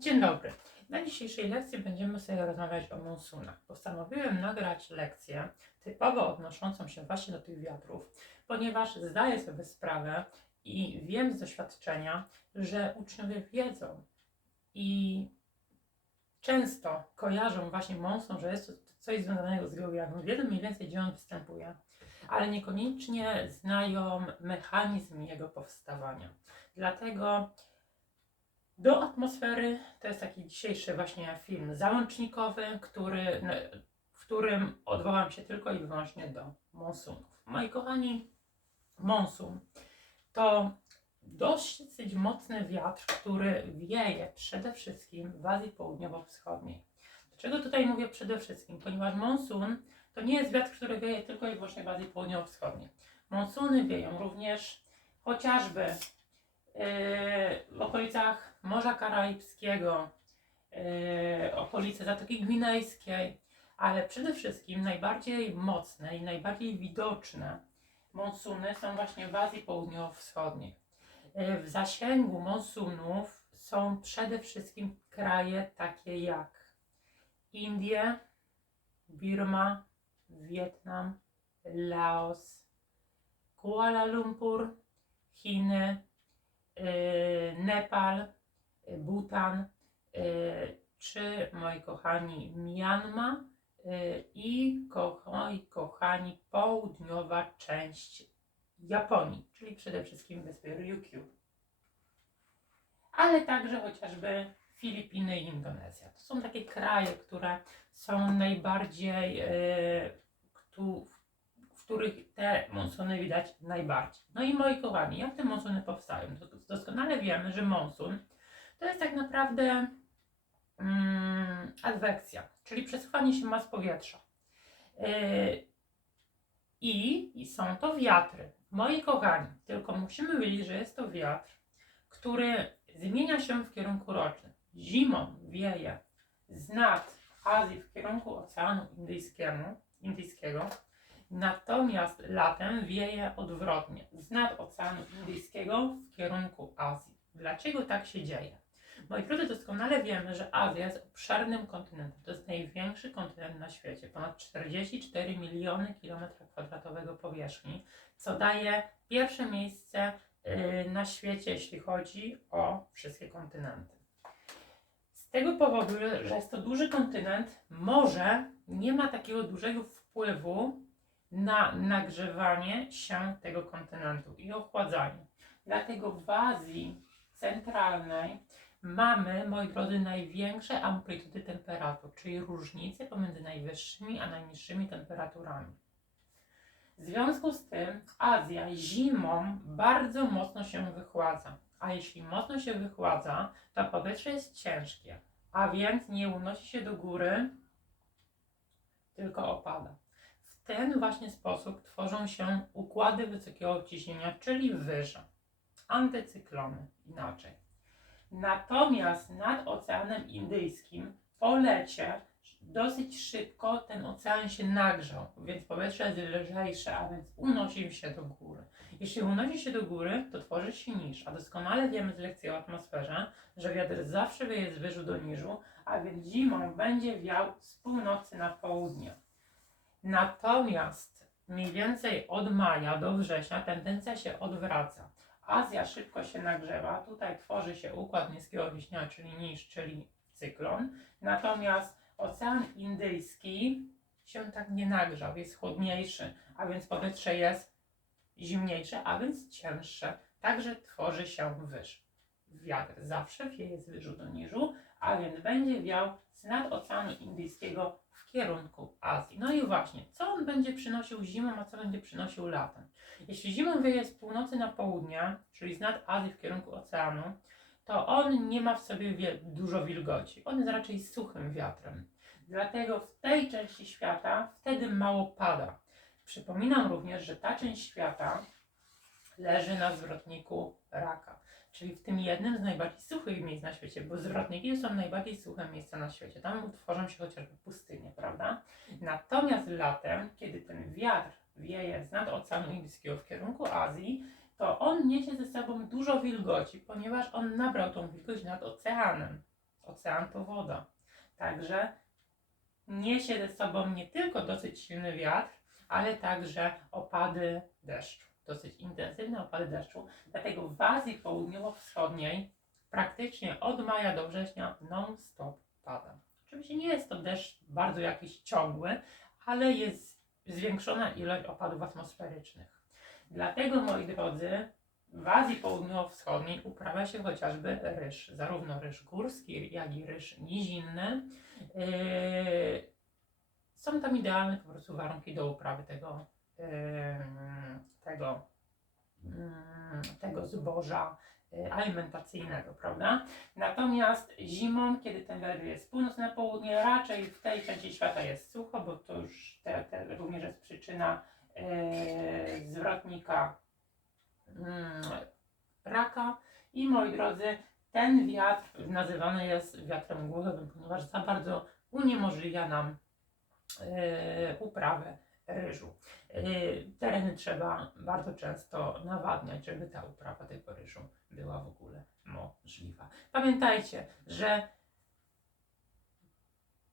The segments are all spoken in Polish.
Dzień dobry. Na dzisiejszej lekcji będziemy sobie rozmawiać o monsunach. Postanowiłem nagrać lekcję typowo odnoszącą się właśnie do tych wiatrów, ponieważ zdaję sobie sprawę i wiem z doświadczenia, że uczniowie wiedzą i często kojarzą właśnie monsun, że jest to coś związanego z geografią. Wiedzą mniej więcej, gdzie on występuje, ale niekoniecznie znają mechanizm jego powstawania. Dlatego do atmosfery to jest taki dzisiejszy właśnie film załącznikowy, który, w którym odwołam się tylko i wyłącznie do monsunów. Moi kochani, monsun to dosyć mocny wiatr, który wieje przede wszystkim w Azji Południowo-Wschodniej. Dlaczego tutaj mówię przede wszystkim? Ponieważ monsun to nie jest wiatr, który wieje tylko i wyłącznie w Azji Południowo-Wschodniej. Monsuny wieją również chociażby w okolicach Morza Karaibskiego, yy, okolice Zatoki Gwinejskiej, ale przede wszystkim najbardziej mocne i najbardziej widoczne monsuny są właśnie w Azji Południowo-Wschodniej. Yy, W zasięgu monsunów są przede wszystkim kraje takie jak Indie, Birma, Wietnam, Laos, Kuala Lumpur, Chiny, yy, Nepal, yy, Bhutan, czy moi kochani Myanma i moi kochani południowa część Japonii, czyli przede wszystkim wyspy Ryukyu. Ale także chociażby Filipiny i Indonezja. To są takie kraje, które są najbardziej, w których te monsuny widać najbardziej. No i moi kochani, jak te monsuny powstają? Dos- Doskonale wiemy, że monsun to jest tak naprawdę mm, adwekcja, czyli przesuwanie się mas powietrza. Yy, i, I są to wiatry. Moi kochani, tylko musimy wiedzieć, że jest to wiatr, który zmienia się w kierunku rocznym. Zimą wieje z nad Azji w kierunku Oceanu Indyjskiego, natomiast latem wieje odwrotnie, z nad Oceanu Indyjskiego w kierunku Azji. Dlaczego tak się dzieje? Moi drodzy, doskonale wiemy, że Azja jest obszernym kontynentem. To jest największy kontynent na świecie. Ponad 44 miliony kilometra kwadratowego powierzchni, co daje pierwsze miejsce yy, na świecie, jeśli chodzi o wszystkie kontynenty. Z tego powodu, że jest to duży kontynent, morze nie ma takiego dużego wpływu na nagrzewanie się tego kontynentu i ochładzanie. Dlatego w Azji Centralnej mamy, moi drodzy, największe amplitudy temperatur, czyli różnice pomiędzy najwyższymi a najniższymi temperaturami. W związku z tym Azja zimą bardzo mocno się wychładza, a jeśli mocno się wychładza, to powietrze jest ciężkie, a więc nie unosi się do góry, tylko opada. Ten właśnie sposób tworzą się układy wysokiego ciśnienia, czyli wyże, antycyklony inaczej. Natomiast nad Oceanem Indyjskim po lecie dosyć szybko ten ocean się nagrzał, więc powietrze jest lżejsze, a więc unosi się do góry. Jeśli unosi się do góry, to tworzy się niż, a doskonale wiemy z lekcji o atmosferze, że wiatr zawsze wieje z wyżu do niżu, a więc zimą będzie wiał z północy na południe. Natomiast mniej więcej od maja do września tendencja się odwraca. Azja szybko się nagrzewa, tutaj tworzy się układ niskiego ciśnienia, czyli niż, czyli cyklon. Natomiast Ocean Indyjski się tak nie nagrzał, jest chłodniejszy, a więc powietrze jest zimniejsze, a więc cięższe. Także tworzy się wyż. Wiatr zawsze wieje z wyżu do niżu, a więc będzie wiał z nad Oceanu Indyjskiego w kierunku Azji. No i właśnie, co on będzie przynosił zimą, a co będzie przynosił latem? Jeśli zimą wieje z północy na południe, czyli z nad Azji w kierunku oceanu, to on nie ma w sobie dużo wilgoci. On jest raczej suchym wiatrem. Dlatego w tej części świata wtedy mało pada. Przypominam również, że ta część świata leży na zwrotniku raka, czyli w tym jednym z najbardziej suchych miejsc na świecie, bo zwrotniki są najbardziej suche miejsca na świecie. Tam utworzą się chociażby pustynie, prawda? Natomiast latem, kiedy ten wiatr wieje z nad Oceanu Indyjskiego w kierunku Azji, to on niesie ze sobą dużo wilgoci, ponieważ on nabrał tą wilgoć nad oceanem. ocean to woda. Także niesie ze sobą nie tylko dosyć silny wiatr, ale także opady deszczu. Dosyć intensywne opady deszczu. Dlatego w Azji Południowo-Wschodniej praktycznie od maja do września non-stop pada. Oczywiście nie jest to deszcz bardzo jakiś ciągły, ale jest zwiększona ilość opadów atmosferycznych. Dlatego, moi drodzy, w Azji Południowo-Wschodniej uprawia się chociażby ryż, zarówno ryż górski, jak i ryż nizinny. Yy, są tam idealne po prostu warunki do uprawy tego, tego, tego zboża yy, alimentacyjnego, prawda? Natomiast zimą, kiedy ten wiatr jest północne na południe, raczej w tej części świata jest sucho, bo to już te, te również jest przyczyna yy, zwrotnika mm, raka. I moi drodzy, ten wiatr nazywany jest wiatrem głodowym, ponieważ za bardzo uniemożliwia nam e, uprawę ryżu. E, tereny trzeba bardzo często nawadniać, żeby ta uprawa tego ryżu była w ogóle możliwa. Pamiętajcie, że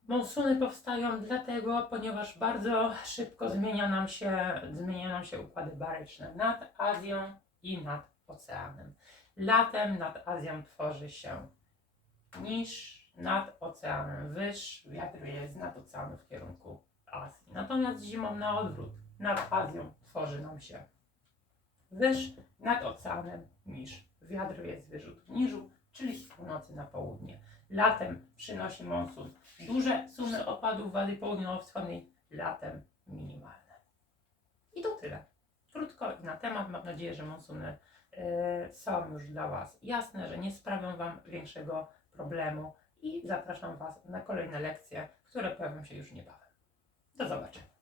monsuny powstają dlatego, ponieważ bardzo szybko zmienia nam się, zmienia nam się układy baryczne nad Azją i nad oceanem. Latem nad Azją tworzy się niż, nad oceanem wyż, wiatr jest nad oceanu w kierunku Azji. Natomiast zimą na odwrót, nad Azją tworzy nam się wyż, nad oceanem niż. Wiatr jest wyrzut niżu, czyli z północy na południe. Latem przynosi monsun duże sumy opadów w Azji Południowo-Wschodniej, latem minimalne. I to tyle. Krótko i na temat. Mam nadzieję, że monsuny e, są już dla Was jasne, że nie sprawią Wam większego problemu i zapraszam Was na kolejne lekcje, które pojawią się już niebawem. Do zobaczenia.